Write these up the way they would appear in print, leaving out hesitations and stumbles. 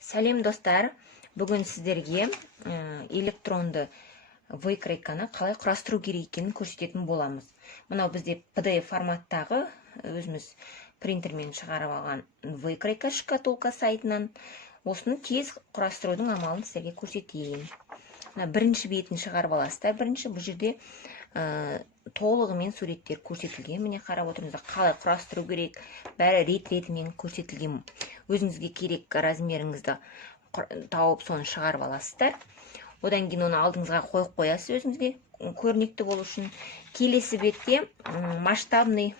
Сәлем достар, бүгін сіздерге электронды выкройканы қалай құрастыру керек екенін көрсететін боламыз. Мынау бізде PDF форматтағы өзіміз принтермен шығарып алған выкройка шкатулка сайтынан. Осыны тез құрастырудың амалын сіздерге көрсетейін. Бірінші бетін шығарып аласыздар. Бірінші бұл жерде толығымен суреттер көрсетілген. Міне қарап отырмыздар, қалай құрастыру керек, бәрі рет-ретімен көрсетілген. Өзіңізге керек размеріңізді тауып соны шығарып аласыздар. Одан кейін оны алдыңызға қойып қоясыз өзіңізге көрнекті болу үшін. Келесі бетте масштабный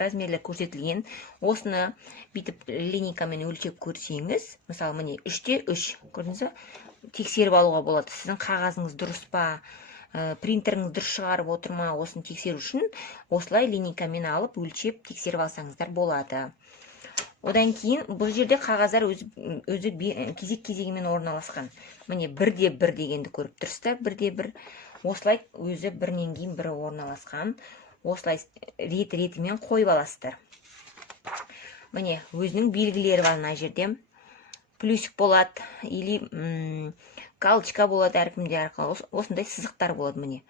размерлер көрсетілген. Осыны бүйтіп линейкамен өлшеп көрсеңіз, мысалы міне 3:3 көрдіңіз бе? Тексеріп алуға болады. Сіздің қағазыңыз дұрыс па, принтеріңіз дұрыс шығарып отыр ма, осыны тексеру үшін осылай линейкамен алып өлшеп тексеріп алсаңыздар болады. Одан кейін бұл жерде қағаздар өзі кезек-кезегімен орналасқан. Міне 1:1 дегенді көріп тұрсыздар, 1:1. Осылай өзі бірінен кейін бірі орналасқан. Осылай рет-ретімен қойып аласыздар. Міне өзінің белгілері бар мына жерде. Плюсик болады, или галочка болады әркімде арқылы. Осындай сызықтар болады міне.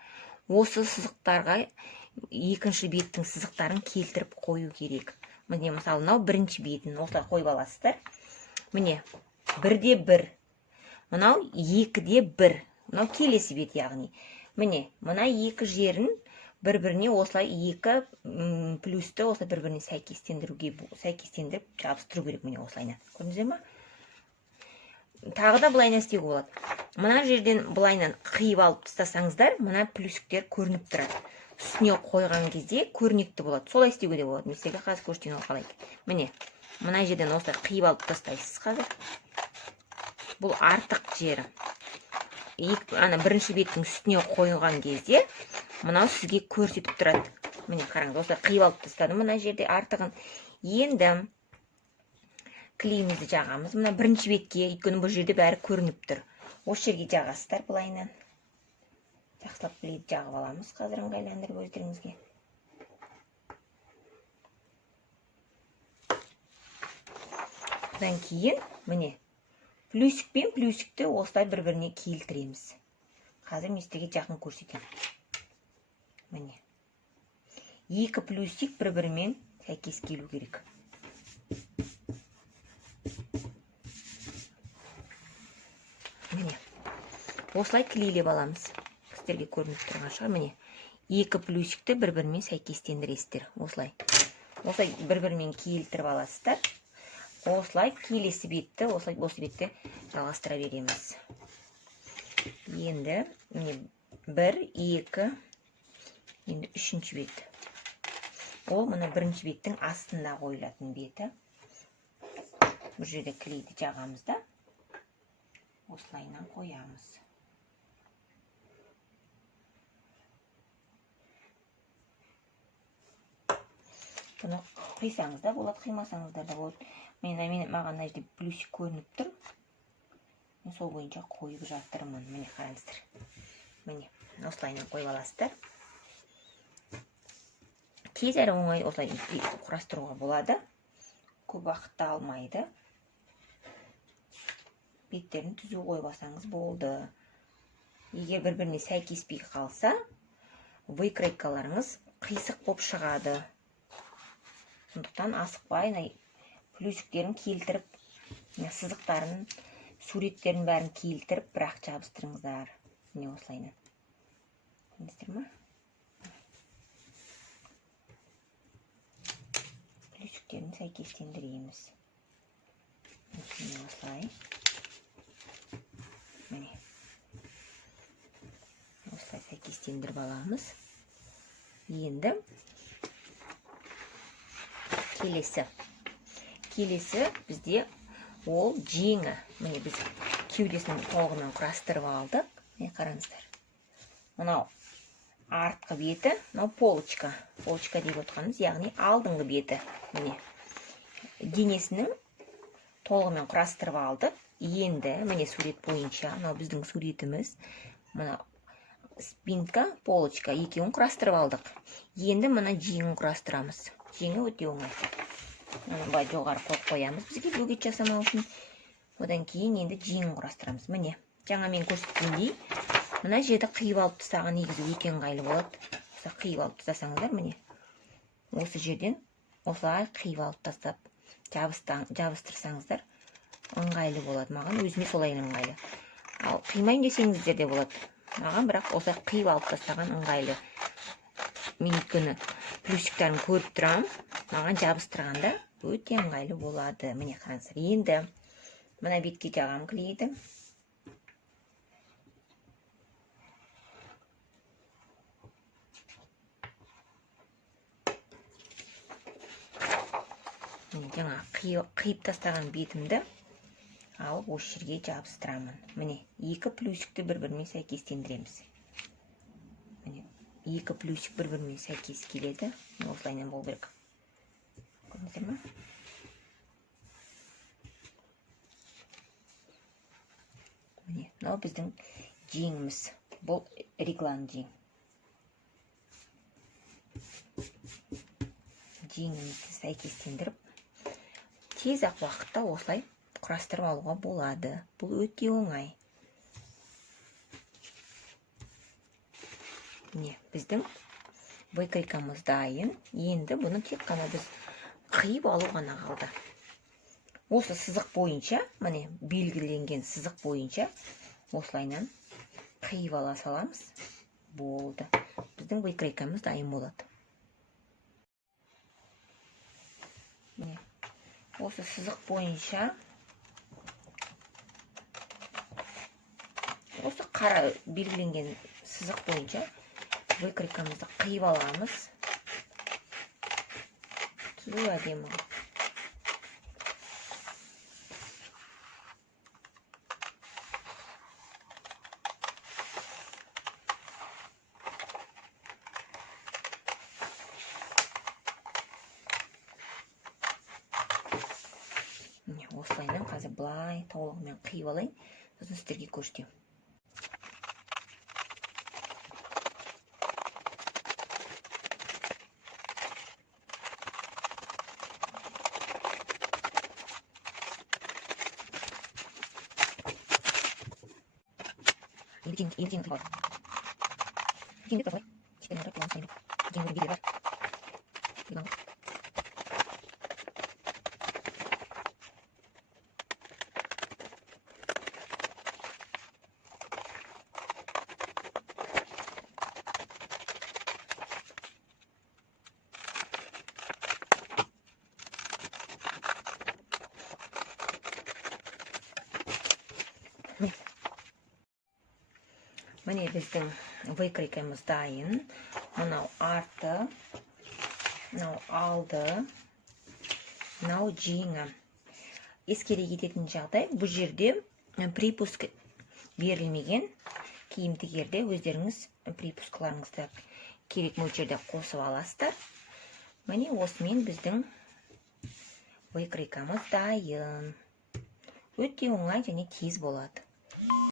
Осы сызықтарға екінші беттің сызықтарын келтіріп қою керек. Міне мысалы мынау бірінші бетін осылай қойып аласыздар. Міне 1:1. Мынау 2:1. Мынау келесі бет яғни. Міне мына екі жерін бір-біріне осылай екі плюсті осылай бір-біріне сәйкестендіріп жабыстыру керек. Міне осылайна. Көрдіңіздер ме? Тағы да былайна істеуге болады. Мына жерден былайнан қиып алып тастасаңыздар, мына плюсіктер көрініп тұрады. Үстіне қойған кезде көрнекті болады. Солай істеуге де болады. Мен сіздерге қазір көрсетейін ол қалай. Міне, мына жерден осылай қиып алып тастайсыз қазір. Бұл артық жері. Бірінші беттің үстіне қойған кезде мынау сізге көрсетіп тұрады. Міне қараңыз, осылай қиып алып тастадым мына жерде артығын. Енді клейімізді жағамыз. Мына бірінші бетке, өйткені бұл жерде бәрі көрініп тұр. Осы жерге жағасыздар былайынан. Жақсылап клейді жағып аламыз қазір ыңғайландырып өздеріңізге. Одан кейін міне плюсик пен плюсикті осылай бір-біріне келтіреміз. Қазір мен сіздерге жақын көрсетемін. Міне. Екі плюсик бір-бірімен сәйкес келу керек. Міне. Осылай клейлеп аламыз. Сіздерге көрініп тұрған шығар. Міне. Екі плюсикті бір-бірімен сәйкестендіресіздер. Осылай. Осылай бір-бірімен келтіріп аласыздар. Осылай келесі бетті, осылай осы бетті жалғастыра береміз. Енді міне 1, 2, енді үшінші бет. Ол мына бірінші беттің астында қойылатын беті. Бұл жерде клейді жағамыз да. Осылайынан қоямыз. Бұны қисаңыз да болады, қимасаңыздар да болады. Маған мына жерде плюсик көрініп тұр. Мен сол бойынша қойып жатырмын. Міне қараңыздар. Міне, осылайынан қойып аласыздар. Тез әрі оңай осылай құрастыруға болады. Көп уақытты алмайды. Беттерін түзу қойып алсаңыз болды. Егер бір-біріне сәйкеспей қалса, выкройкаларыңыз қисық болып шығады. Сондықтан асықпай плюсиктерін келтіріп, сызықтарын, суреттерін бәрін келтіріп, бірақ жабыстырыңыздар. Міне осылайна. Көрдіңіздер ме? Плюсиктерін сәйкестендіреміз. Міне осылай. Міне. Осылай сәйкестендіріп аламыз. Енді келесі бізде ол жеңі. Міне біз кеудесінің толығымен құрастырып алдық. Міне қараңыздар. Мынау артқы беті, мынау полочка. Полочка деп отырғанымыз, яғни алдыңғы беті. Міне денесінің толығымен құрастырып алдық. Енді міне сурет бойынша, мынау біздің суретіміз. Мына спинка, полочка екеуін құрастырып алдық. Енді мына жеңін құрастырамыз. Жеңі өте оңай. Бұлай жоғары қойып қоямыз бізге бөгет жасамау үшін. одан кейін енді жеңін құрастырамыз. Міне, жаңа мен көрсеткендей, мына жерді қиып алып тастаған негізі өте ыңғайлы болады. Осы қиып алып тастасаңыздар, міне, осы жерден осылай қиып алып тастап жабыстырсаңыздар ыңғайлы болады. Маған өзіме солай ыңғайлы. Ал қимайын десеңіздер де болады. Маған бірақ осылай қиып алып тастаған ыңғайлы. Мен өйткені плюсиктерін көріп тұрам, маған жабыстырғанда өте ыңғайлы болады. Міне қараңыздар. Енді мына бетке жағам клейді. Жаңа қиып тастаған бетімді алып осы жерге жабыстырамын. Міне, екі плюсикті бір-бірімен сәйкестендіреміз. Міне, екі плюсик бір-бірімен сәйкес келеді. Осылайынан болу керек. Көрдіңіздер ме? Міне, мынау біздің жеңіміз. Бұл реглан жең. Жеңімізді сәйкестендіріп, тез ақ уақытта осылай құрастырып алуға болады. Бұл өте оңай. Міне, біздің выкройкамыз дайын. Енді бұны тек қана біз қиып алу ғана қалды. Осы сызық бойынша, міне, белгіленген сызық бойынша осылайынан қиып ала саламыз. Болды. Біздің выкройкамыз дайын болады. Міне, осы сызық бойынша осы қара белгіленген сызық бойынша выкройкамызды қиып аламыз. Түзу әдемі. Осылайынан қазір былай толығымен қиып алайын. Сосын сіздерге көрсетемін. Енді қиып алайын. Енді қиып алайын. Міне біздің выкройкамыз дайын. Мынау арты, мынау алды, мынау жеңі. Ескере кететін жағдай, бұл жерде припуск берілмеген. Киім тігерде өздеріңіз припускаларыңызды керек мөлшерде қосып аласыздар. Міне осымен біздің выкройкамыз дайын. Өте оңай және тез болады.